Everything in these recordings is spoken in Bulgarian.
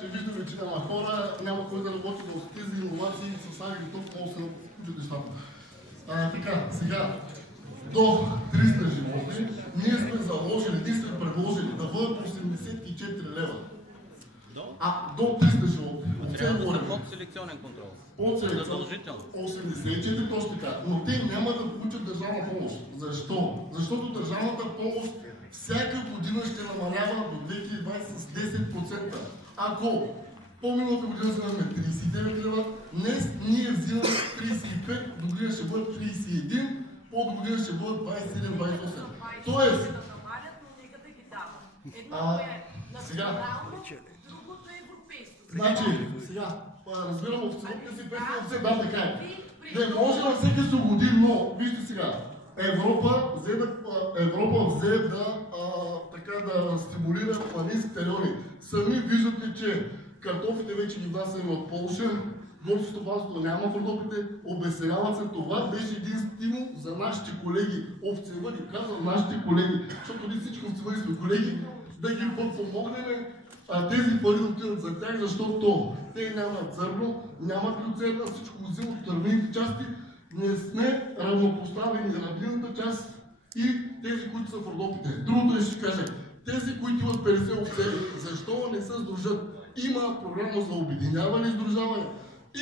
че виждаме, че няма хора, няма кой да работи в тези иновации и с Агри толкова много се научат нещата. Така, сега, до 300 животни, ние сме заложили, ние сме предложили да бъдат 84 лева. До 300 животни. Трябва да са под селекционен контрол. Задължително. 84 точно така. Но те няма да получат държавна помощ. Защо? Защото държавната помощ всяка година ще намалява до 2020 с 10%. Ако по-миналата година вземаме 39 лева, днес ние взимаме 35, до година ще бъдат 31, по година ще бъдат 27-28. Тоест, сега, значи, сега, разбирам овцеловите си 500 овце, да, така е. Не може на всеки се угоди, но вижте сега, Европа взе да стимулира планинските райони. Сами виждате, че картофите вече ги внасяме от Полша, горското стопанство няма в Родопите, обесеряват се. Това беше един стимул за нашите колеги овцевъди. Казвам нашите колеги, защото ние всички овцевъди сме колеги, да ги подпомогнем, тези пари отиват за тях, защото те нямат зърно, нямат люцерна, всичко взимат от дървените части, не сме равнопоставени на равнинната част и тези, които са в Родопите. Другото ще кажа, тези, които имат 50 овце, защо не се сдружат? Има програма за обединяване и сдружаване.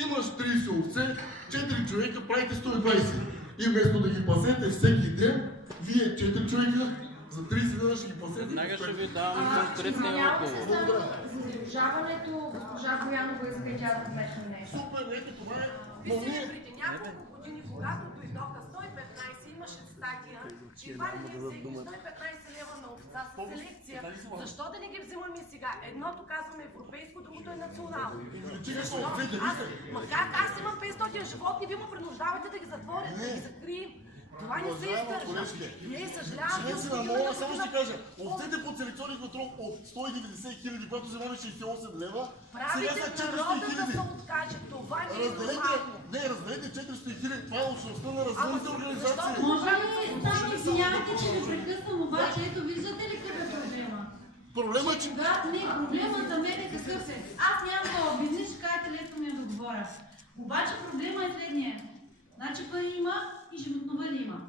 Имаш 30 овце, 4 човека, правите 120. И вместо да ги пасете всеки ден, вие 4 човека, за 30 дена ще ги пасете. Веднага ще ви давам конкретния отговор. За сдружаването госпожа Боянова иска и тя да вмешне нещо. Супер, ето това е. Мисля, че преди няколко години, когато дойдоха 115, имаше статия, че едва ли не взеха 115 лева на овца с селекция. Защо да не ги взимаме сега? Едното казваме европейско, другото е национално. Ма как? Аз имам 500 животни, вие му принуждавате да ги затворят, да ги закрием. Това не се издържа. Не, съжалявам. Само ще кажа, овцете под селекционен контрол от 190 хиляди, което вземаме 68 лева, сега са 400 хиляди. Това не е нормално. Не, разберете 400 хиляди, това е общността на развойните организации. Може ли, само извинявайте, че ви прекъсвам, обаче ето виждате ли къде е проблема? Проблема е, че... Не, проблема за мен е какъв е. Аз нямам това бизнес, ще кажете лесно ми да говоря. Обаче проблема е следния. Значи пари има и животновъди има.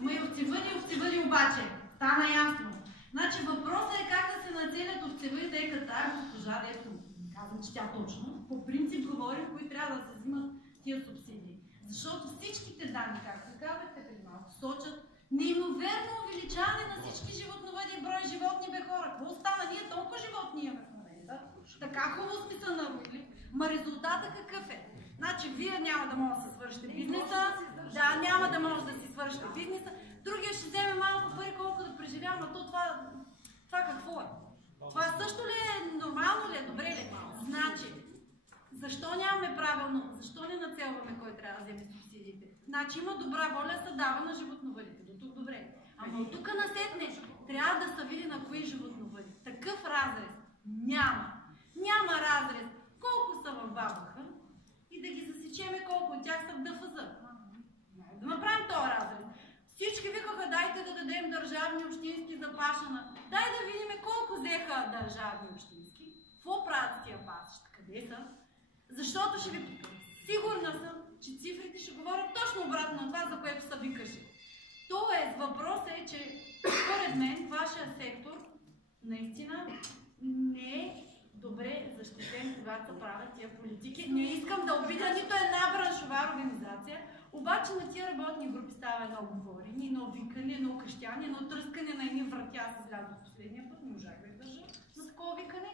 Има и овцевъди обаче. Стана ясно. Значи въпросът е как да се нацелят овцевъди, тъй като тая госпожа, дето казвам, че тя точно, по принцип говорим, кои трябва да се взимат тия субсидии. Защото всичките данни, както казахте преди малко, сочат неимоверно увеличаване на всички животновъди, брой животни бе хора. Какво стана? Ние толкова животни имаме в момента. Така хубаво сме се нароили. Ма резултата какъв е? Значи вие няма да може да се свършите бизнеса, да, няма да може да си свършите бизнеса, другия ще вземе малко пари, колко да преживява, но това какво е? Това също ли е нормално ли е, добре ли? Значи, защо нямаме правилно, защо не нацелваме кой трябва да вземе субсидиите? Значи има добра воля да дава на животновъдите, до тук добре. Ама от тук насетне трябва да се види на кои животновъди. Такъв разрез няма. Няма разрез. Колко са в БАБХ и да ги засечеме колко от тях са в ДФЗ. Да направим този разрез. Всички викаха, дайте да дадем държавни общински за пашана. Дай да видим колко взеха държавни общински. Какво правят с тия пасища? Къде са? Защото ще ви... Сигурна съм, че цифрите ще говорят точно обратно на това, за което са ви кажи. Тоест, въпросът е, че според мен вашия сектор наистина не е добре защитен, когато се правят тия политики. Не искам да обидя нито една браншова организация, обаче на тия работни групи става едно говорене, едно викане, едно крещяне, едно тръскане на едни врати. Аз излязох последния път, не можах да издържа за такова викане.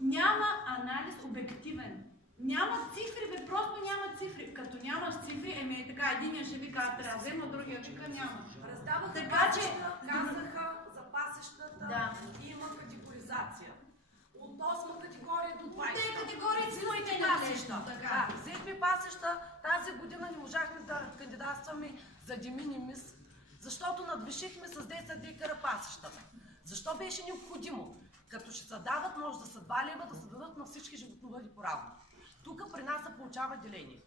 Няма анализ обективен. Няма цифри, бе, просто няма цифри. Като нямаш цифри, е така, единия ще вика, аз трябва да взема, другия вика няма. Раздаваха така, че казаха за пасещата и има категоризация. От 8 категория до 20. Те категории своите пасеща. Взехме пасеща, тази година не можахме да кандидатстваме за de minimis, защото надвишихме с 10 декара пасещата. Защо беше необходимо? Като ще се дават, може да са 2 лева, да се дадат на всички животновъди по-равно. Тук при нас се получава деление.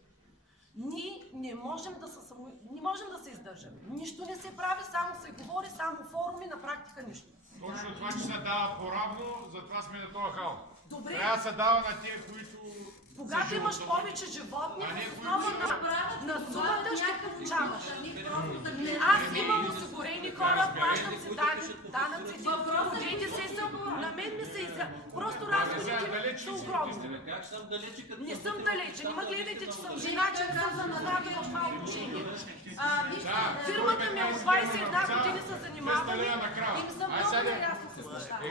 Ние не можем да се издържаме. Нищо не се прави, само се говори, само форуми, на практика нищо. Точно това, че се дава по-равно, затова сме на този хал. Добре. Трябва да се дава на тия, които... Когато имаш повече животни, основа на сумата ще получаваш. Аз имам осигурени хора, плащам си данъци, ДДС съм, на мен ми се изя. Просто разходите са огромни. Как съм далече, като... Не съм далече, не ме гледайте, че съм жена, че не съм запозната в това отношение. Фирмата ми от 21 години се занимаваме и не съм много наясно с нещата.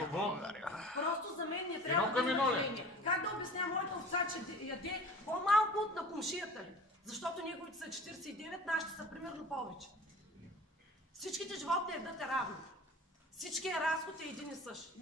Просто за мен не трябва да има мнение. Как да обясня моята овца, че яде по-малко от на комшията ли? Защото неговите са 49, нашите са примерно повече. Всичките животни ядат равно. Всичкият разход е един и същ.